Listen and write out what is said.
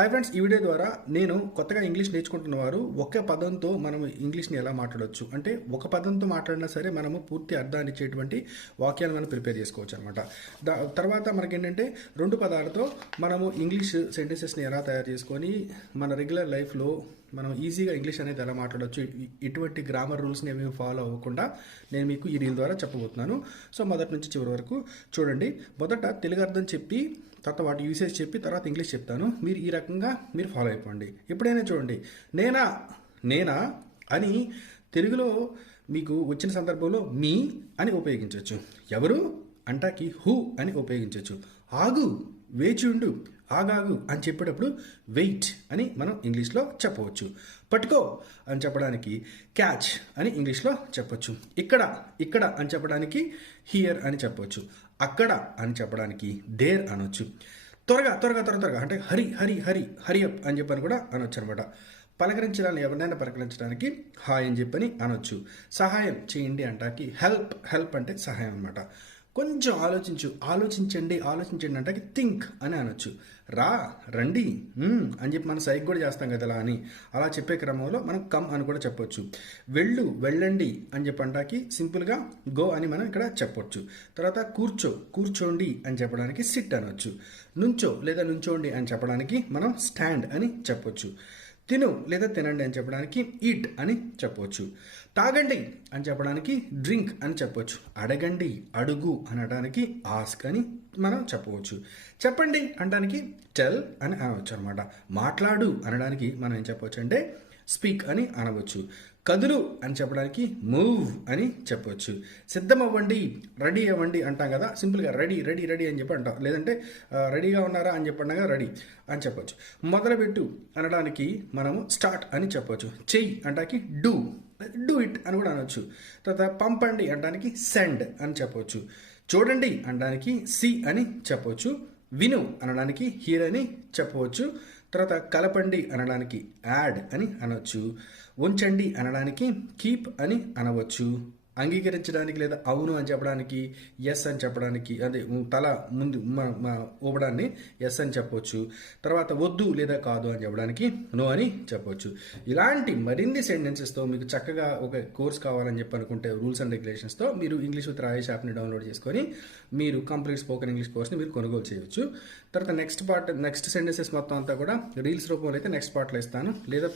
Hi friends ఈ video ద్వారా నేను కొత్తగా ఇంగ్లీష్ నేర్చుకుంటున్న వారు ఒక పదంతో మనం ఇంగ్లీష్ని ఎలా మాట్లాడవచ్చు అంటే ఒక పదంతో మాట్లాడినా సరే మనము పూర్తి అర్థాన్ని ఇచ్చేటువంటి వాక్యాన్ని మనం ప్రిపేర్ చేసుకోవచ్చు అనమాట దా తర్వాత మనకేంటంటే రెండు పదాలతో మనము ఇంగ్లీష్ సెంటెన్సెస్ని ఎలా తయారు చేసుకొని మన రెగ్యులర్ లైఫ్లో మనం ఈజీగా ఇంగ్లీష్ అనేది ఎలా మాట్లాడవచ్చు ఇటువంటి గ్రామర్ రూల్స్ని ఏమీ ఫాలో అవ్వకుండా నేను మీకు ఈ రీల్ ద్వారా చెప్పబోతున్నాను. సో మొదటి నుంచి చివరి వరకు చూడండి. మొదట తెలుగు అర్థం చెప్పి తర్వాత వాటి యూసేజ్ చెప్పి తర్వాత ఇంగ్లీష్ చెప్తాను. మీరు ఈ రకంగా మీరు ఫాలో అయిపోండి. ఎప్పుడైనా చూడండి. నేనా? నేనా? అని తెలుగులో మీకు వచ్చిన సందర్భంలో మీ అని ఉపయోగించవచ్చు ఎవరు? అంటాకి హూ అని ఉపయోగించవచ్చు ఆగు వేచి ఉండు ఆగాగు అని చెప్పేటప్పుడు వెయిట్ అని మనం ఇంగ్లీష్లో చెప్పవచ్చు. పట్టుకో అని చెప్పడానికి క్యాచ్ అని ఇంగ్లీష్లో చెప్పొచ్చు. ఇక్కడ ఇక్కడ అని చెప్పడానికి హియర్ అని చెప్పవచ్చు అక్కడ అని చెప్పడానికి దేర్ అనొచ్చు. త్వరగా త్వరగా త్వర త్వరగా అంటే hurry hurry hurry hurry up అని చెప్పని కూడా అనొచ్చు అనమాట పలకరించడానికి ఎవరినైనా పలకరించడానికి హాయ్ అని చెప్పని అనొచ్చు. సహాయం చేయండి అంటాకి హెల్ప్ హెల్ప్ అంటే సహాయం అనమాట కొంచెం ఆలోచించు. ఆలోచించండి ఆలోచించండి అంటే థింక్ అని అనొచ్చు. రా రండి అని చెప్పి మనం సైక్ కూడా చేస్తాం కదా అలా అని. అలా చెప్పే క్రమంలో మనం కమ్ అని కూడా చెప్పొచ్చు. వెళ్ళు వెళ్ళండి అని చెప్పి సింపుల్గా గో అని మనం ఇక్కడ చెప్పొచ్చు. తర్వాత కూర్చో కూర్చోండి అని చెప్పడానికి సిట్ అనొచ్చు. నుంచో లేదా నుంచోండి అని చెప్పడానికి మనం స్టాండ్ అని చెప్పొచ్చు. తిను లేదా తినండి అని చెప్పడానికి ఈట్ అని చెప్పవచ్చు తాగండి అని చెప్పడానికి డ్రింక్ అని చెప్పవచ్చు అడగండి అడుగు అనడానికి ఆస్క్ అని మనం చెప్పవచ్చు. చెప్పండి అనడానికి టెల్ అని అనవచ్చు అనమాట మాట్లాడు అనడానికి మనం ఏం చెప్పవచ్చు అంటే స్పీక్ అని అనవచ్చు. కదులు అని చెప్పడానికి మూవ్ అని చెప్పవచ్చు. సిద్ధం అవ్వండి రెడీ అవ్వండి అంటాం కదా. సింపుల్గా రెడీ రెడీ రెడీ అని చెప్పి అంటాం. లేదంటే రెడీగా ఉన్నారా అని చెప్పండగా రెడీ అని చెప్పవచ్చు మొదలుపెట్టు అనడానికి మనము స్టార్ట్ అని చెప్పవచ్చు చెయ్యి అంటానికి డూ డూ ఇట్ అని కూడా అనొచ్చు. తర్వాత పంపండి అనడానికి సెండ్ అని చెప్పవచ్చు చూడండి అనడానికి సి అని చెప్పవచ్చు విను అనడానికి హీర్ అని చెప్పవచ్చు తర్వాత కలపండి అనడానికి యాడ్ అని అనవచ్చు ఉంచండి అనడానికి కీప్ అని అనవచ్చు. అంగీకరించడానికి లేదా అవును అని చెప్పడానికి ఎస్ అని చెప్పడానికి అదే తల ముందు మా ఊపడాన్ని ఎస్ అని చెప్పొచ్చు. తర్వాత వద్దు లేదా కాదు అని చెప్పడానికి నో అని చెప్పొచ్చు. ఇలాంటి మరిన్ని సెంటెన్సెస్తో మీకు చక్కగా ఒక కోర్స్ కావాలని చెప్పి అనుకుంటే రూల్స్ అండ్ రెగ్యులేషన్స్తో మీరు ఇంగ్లీష్ విత్ రాయేష్ యాప్ని డౌన్లోడ్ చేసుకొని మీరు కంప్లీట్ స్పోకెన్ ఇంగ్లీష్ కోర్స్ని మీరు కొనుగోలు చేయొచ్చు. తర్వాత నెక్స్ట్ పార్ట్ నెక్స్ట్ సెంటెన్సెస్ మొత్తం అంతా కూడా రీల్స్ రూపంలో అయితే నెక్స్ట్ పార్ట్లో ఇస్తాను. లేదా